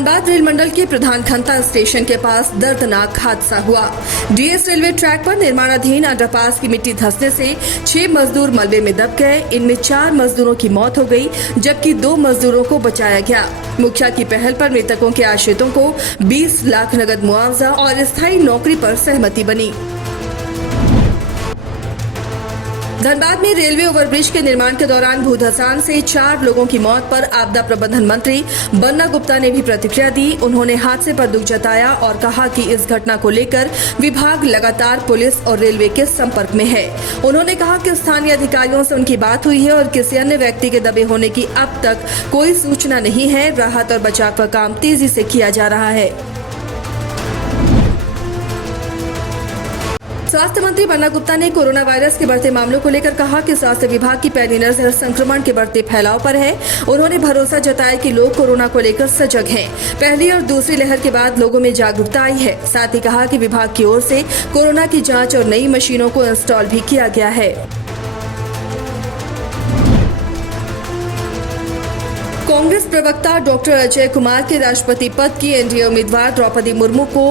Dhanbad rail मंडल के प्रधान Khanta station के पास दर्दनाक हादसा हुआ। डीएस रेलवे ट्रैक पर निर्माणाधीन अंडरपास की मिट्टी धंसने से 6 मजदूर मलबे में दब गए। इनमें 4 मजदूरों की मौत हो गई, जबकि 2 मजदूरों को बचाया गया। मुखिया की पहल पर मृतकों के आश्रितों को 20 लाख नगद मुआवजा और स्थायी नौकरी पर सहमति बनी। धनबाद में रेलवे ओवरब्रिज के निर्माण के दौरान भूधसान से 4 लोगों की मौत पर आपदा प्रबंधन मंत्री बन्ना गुप्ता ने भी प्रतिक्रिया दी। उन्होंने हादसे पर दुख जताया और कहा कि इस घटना को लेकर विभाग लगातार पुलिस और रेलवे के संपर्क में है। उन्होंने कहा कि स्थानीय अधिकारियों से उनकी बात हुई है और किसी अन्य व्यक्ति के दबे होने की अब तक कोई सूचना नहीं है। राहत और बचाव का काम तेजी से किया जा रहा है। स्वास्थ्य मंत्री बन्ना गुप्ता ने कोरोना वायरस के बढ़ते मामलों को लेकर कहा कि स्वास्थ्य विभाग की पैनी नजर संक्रमण के बढ़ते फैलाव पर है। उन्होंने भरोसा जताया कि लोग कोरोना को लेकर सजग हैं। पहली और दूसरी लहर के बाद लोगों में जागरूकता आई है। साथ ही कहा कि विभाग की ओर से कोरोना की जांच और नई मशीनों को इंस्टॉल भी किया गया है। कांग्रेस प्रवक्ता डॉक्टर अजय कुमार के राष्ट्रपति पद की एनडीए उम्मीदवार द्रौपदी मुर्मू को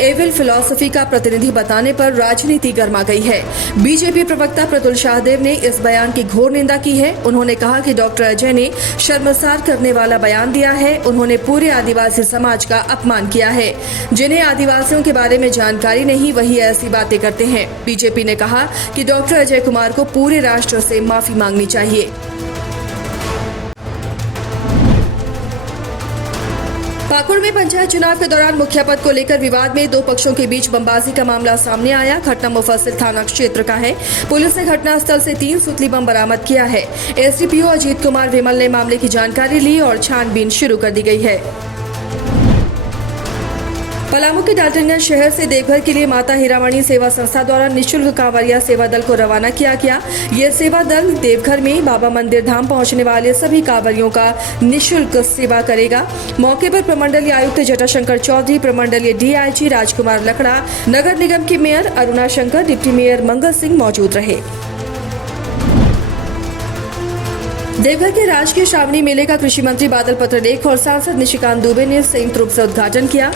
एविल फिलॉसफी का प्रतिनिधि बताने पर राजनीति गर्मा गई है। बीजेपी प्रवक्ता प्रतुल शाहदेव ने इस बयान की घोर निंदा की है। उन्होंने कहा कि डॉक्टर अजय ने शर्मसार करने वाला बयान दिया है। उन्होंने पूरे आदिवासी समाज का अपमान किया है। जिन्हें आदिवासियों के बारे में जानकारी नहीं, वही ऐसी बातें करते हैं। बीजेपी ने कहा कि डॉक्टर अजय कुमार को पूरे राष्ट्र से माफी मांगनी चाहिए। पाकुड़ में पंचायत चुनाव के दौरान मुखिया पद को लेकर विवाद में 2 पक्षों के बीच बमबाजी का मामला सामने आया। घटना मुफस्सिल थाना क्षेत्र का है। पुलिस ने घटनास्थल से 3 सुतली बम बरामद किया है। एसडीपीओ अजीत कुमार विमल ने मामले की जानकारी ली और छानबीन शुरू कर दी गई है। पलामू के डाल्टनगंज शहर से देवघर के लिए माता हीरामणि सेवा संस्था द्वारा निःशुल्क कांवरिया सेवा दल को रवाना किया गया। ये सेवा दल देवघर में बाबा मंदिर धाम पहुंचने वाले सभी कांवरियों का निःशुल्क सेवा करेगा। मौके पर प्रमंडलीय आयुक्त जटाशंकर चौधरी, प्रमंडलीय डीआईजी राजकुमार लकड़ा, नगर निगम की mayor Aruna Shankar, deputy mayor Mangal Singh मौजूद रहे। देवघर के राजकीय श्रावणी मेले का कृषि मंत्री बादल पत्रलेख और सांसद निशिकांत दुबे ने संयुक्त रूप से उद्घाटन किया।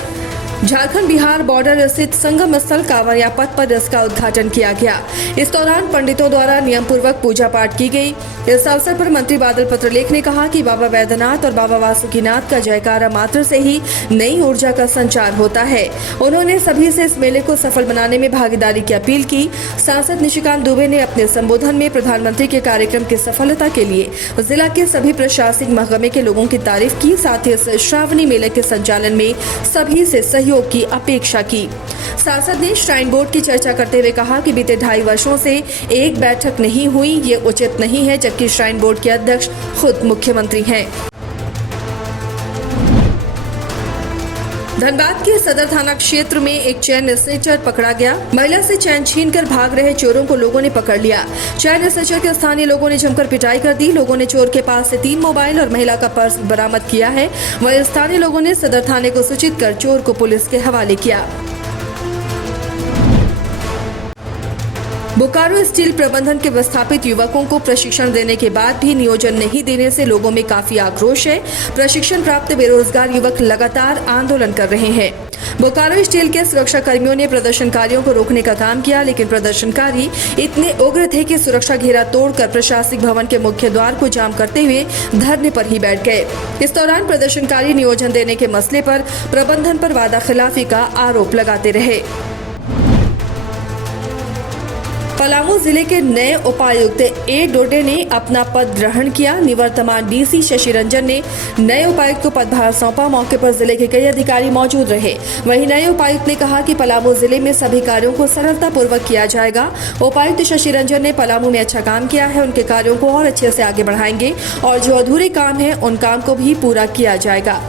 झारखंड बिहार बॉर्डर स्थित संगम स्थल कांवरिया पथ पर इसका उद्घाटन किया गया। इस दौरान पंडितों द्वारा नियम पूर्वक पूजा पाठ की गई। इस अवसर पर मंत्री बादल पत्रलेख ने कहा कि बाबा वैद्यनाथ और बाबा वासुकीनाथ का जयकारा मात्र से ही नई ऊर्जा का संचार होता है। उन्होंने सभी से इस मेले को सफल बनाने में भागीदारी की अपील की। सांसद निशिकांत दुबे ने अपने संबोधन में प्रधानमंत्री के कार्यक्रम की सफलता के लिए जिला के सभी प्रशासनिक महकमे के लोगों की तारीफ की। साथ ही इस श्रावणी मेले के संचालन में सभी से सहयोग की अपेक्षा की। सांसद ने श्राइन बोर्ड की चर्चा करते हुए कहा कि बीते 2.5 वर्षों से एक बैठक नहीं हुई, ये उचित नहीं है, जबकि श्राइन बोर्ड के अध्यक्ष खुद मुख्यमंत्री हैं। धनबाद के सदर थाना क्षेत्र में एक चैन स्नेचर पकड़ा गया। महिला से चैन छीनकर भाग रहे चोरों को लोगों ने पकड़ लिया। चैन स्नेचर के स्थानीय लोगों ने जमकर पिटाई कर दी। लोगों ने चोर के पास से 3 मोबाइल और महिला का पर्स बरामद किया है। वहीं स्थानीय लोगों ने सदर थाने को सूचित कर चोर को पुलिस के हवाले किया। बोकारो स्टील प्रबंधन के विस्थापित युवकों को प्रशिक्षण देने के बाद भी नियोजन नहीं देने से लोगों में काफी आक्रोश है। प्रशिक्षण प्राप्त बेरोजगार युवक लगातार आंदोलन कर रहे हैं। बोकारो स्टील के सुरक्षा कर्मियों ने प्रदर्शनकारियों को रोकने का काम किया, लेकिन प्रदर्शनकारी इतने उग्र थे कि सुरक्षा घेरा तोड़कर प्रशासनिक भवन के मुख्य द्वार को जाम करते हुए धरने पर ही बैठ गए। इस दौरान प्रदर्शनकारी नियोजन देने के मसले पर प्रबंधन पर वादाखिलाफी का आरोप लगाते रहे। पलामू जिले के नए उपायुक्त ए डोडे ने अपना पद ग्रहण किया। निवर्तमान डीसी शशि रंजन ने नए उपायुक्त को पदभार सौंपा। मौके पर जिले के कई अधिकारी मौजूद रहे। वहीं नए उपायुक्त ने कहा कि पलामू जिले में सभी कार्यों को सरलता पूर्वक किया जाएगा। उपायुक्त शशि रंजन ने पलामू में अच्छा काम किया है, उनके कार्यों को और अच्छे से आगे बढ़ाएंगे और जो अधूरे काम है उन काम को भी पूरा किया जाएगा।